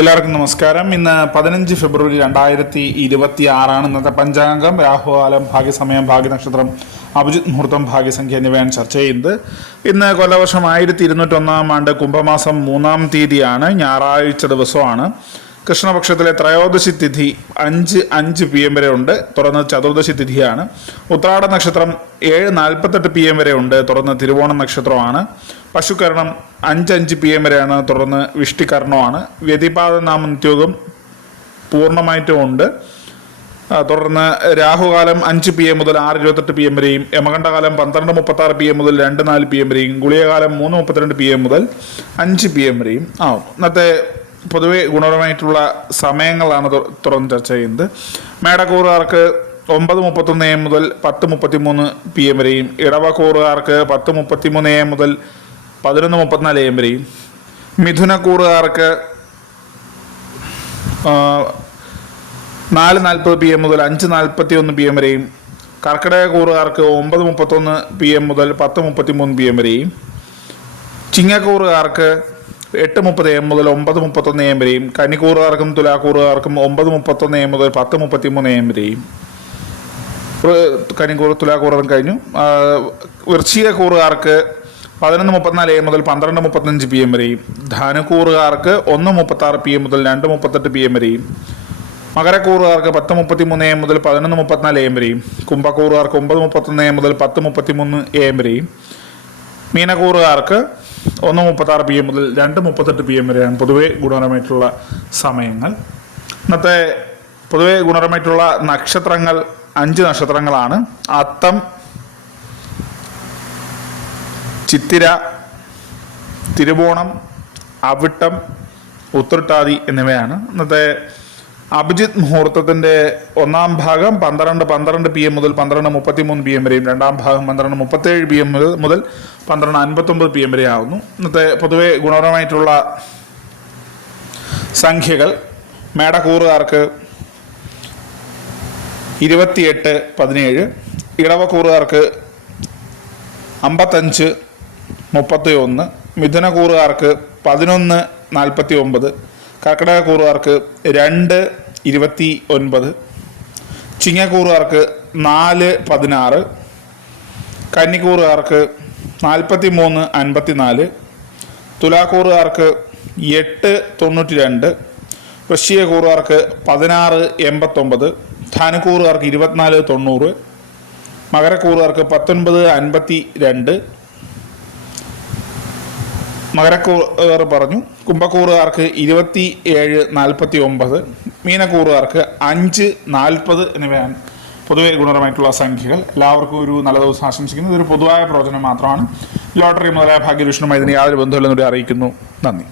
എല്ലാവർക്കും നമസ്കാരം. ഇന്ന് 15 ഫെബ്രുവരി 2026 ഇന്നത്തെ പഞ്ചാംഗം. രാഹുകാലം, ഭാഗ്യസമയം, ഭാഗ്യനക്ഷത്രം, അഭിജിത് മുഹൂർത്തം, ഭാഗ്യസംഖ്യ എന്നിവയാണ് ചർച്ച ചെയ്യുന്നത്. ഇന്ന് കൊല്ലവർഷം 1201 ആണ്ട് കുംഭമാസം 3-ാം തീയതിയാണ്, ഞായറാഴ്ച ദിവസമാണ്. കൃഷ്ണപക്ഷത്തിലെ ത്രയോദശി തിഥി 5:05 PM വരെ ഉണ്ട്, തുറന്ന് ചതുർദശി തിഥിയാണ്. ഉത്രാട നക്ഷത്രം 7:48 PM വരെ ഉണ്ട്, തുറന്ന് തിരുവോണം നക്ഷത്രമാണ്. പശുകരണം 5:05 PM വരെയാണ്, തുടർന്ന് വിഷ്ടികരണമാണ്. വ്യതിപാത നാമനിത്യോഗം പൂർണ്ണമായിട്ടും ഉണ്ട്. തുടർന്ന് രാഹുകാലം 5 PM മുതൽ 6:28 PM വരെയും, യമകണ്ഠകാലം 12:36 PM മുതൽ 2:04 PM വരെയും, ഗുളികകാലം 3:32 PM മുതൽ 5 PM വരെയും ആവും. ഇന്നത്തെ പൊതുവെ ഗുണപരമായിട്ടുള്ള സമയങ്ങളാണ് തുറന്ന് ചർച്ച ചെയ്യുന്നത്. മേടക്കൂറുകാർക്ക് 9:31 AM മുതൽ 10:33 PM വരെയും, ഇടവക്കൂറുകാർക്ക് 10:33 AM മുതൽ 11:34 AM വരെയും, മിഥുനക്കൂറുകാർക്ക് 4:40 PM മുതൽ 5:41 PM വരെയും, കർക്കിടക കൂറുകാർക്ക് 9:31 PM മുതൽ 10:33 PM വരെയും, ചിങ്ങക്കൂറുകാർക്ക് 8:30 AM മുതൽ 9:31 AM വരെയും, കന്നിക്കൂറുകാർക്കും തുലാക്കൂറുകാർക്കും 9:31 AM മുതൽ 10:33 AM വരെയും. കന്നിക്കൂറ് തുലാക്കൂറും കഴിഞ്ഞു. വൃശ്ചിക കൂറുകാർക്ക് 11:34 AM മുതൽ 12:35 PM വരെയും, ധനുക്കൂറുകാർക്ക് 1:36 PM മുതൽ 2:38 PM വരെയും, മകരക്കൂറുകാർക്ക് 10:33 AM മുതൽ 11:34 AM വരെയും, കുംഭക്കൂറുകാർക്ക് 9:31 AM മുതൽ 10:33 AM വരെയും, മീനക്കൂറുകാർക്ക് 1:36 PM മുതൽ 2:38 PM വരെയാണ് പൊതുവെ ഗുണപരമായിട്ടുള്ള സമയങ്ങൾ. ഇന്നത്തെ പൊതുവെ ഗുണപരമായിട്ടുള്ള നക്ഷത്രങ്ങൾ 5 നക്ഷത്രങ്ങളാണ്. അത്തം, ചിത്തിര, തിരുവോണം, അവിട്ടം, ഉത്രട്ടാതി എന്നിവയാണ്. ഇന്നത്തെ അഭിജിത് മുഹൂർത്തത്തിൻ്റെ 1-ാം ഭാഗം 12:12 PM മുതൽ 12:33 PM വരെയും, 2-ാം ഭാഗം 12:37 PM മുതൽ 12:59 PM വരെ ആവുന്നു. ഇന്നത്തെ പൊതുവെ ഗുണപരമായിട്ടുള്ള സംഖ്യകൾ: മേടക്കൂറുകാർക്ക് 28:17, ഇടവക്കൂറുകാർക്ക് 55:31, മിഥുനക്കൂറുകാർക്ക് 11:49, കർക്കിടകക്കൂറുകാർക്ക് 2:29, ചിങ്ങക്കൂറുകാർക്ക് 4:16, കന്നിക്കൂറുകാർക്ക് 43:54, തുലാക്കൂറുകാർക്ക് 8:92, വൃശ്ചികക്കൂറുകാർക്ക് 16:89, ധനുക്കൂറുകാർക്ക് 24:90, മകരക്കൂറുകാർക്ക് 19:52, മകരക്കൂറുകാർ പറഞ്ഞു. കുംഭക്കൂറുകാർക്ക് 27:49, മീനക്കൂറുകാർക്ക് 5:40 എന്നിവയാണ് പൊതുവെ ഗുണപരമായിട്ടുള്ള സംഖ്യകൾ. എല്ലാവർക്കും ഒരു നല്ല ദിവസം ആശംസിക്കുന്നു. ഇതൊരു പൊതുവായ പ്രവചനം മാത്രമാണ്. ലോട്ടറി മുതലായ ഭാഗ്യവിഷ്ണുമായി ഇതിന് യാതൊരു ബന്ധമില്ലെന്നൂടെ അറിയിക്കുന്നു. നന്ദി.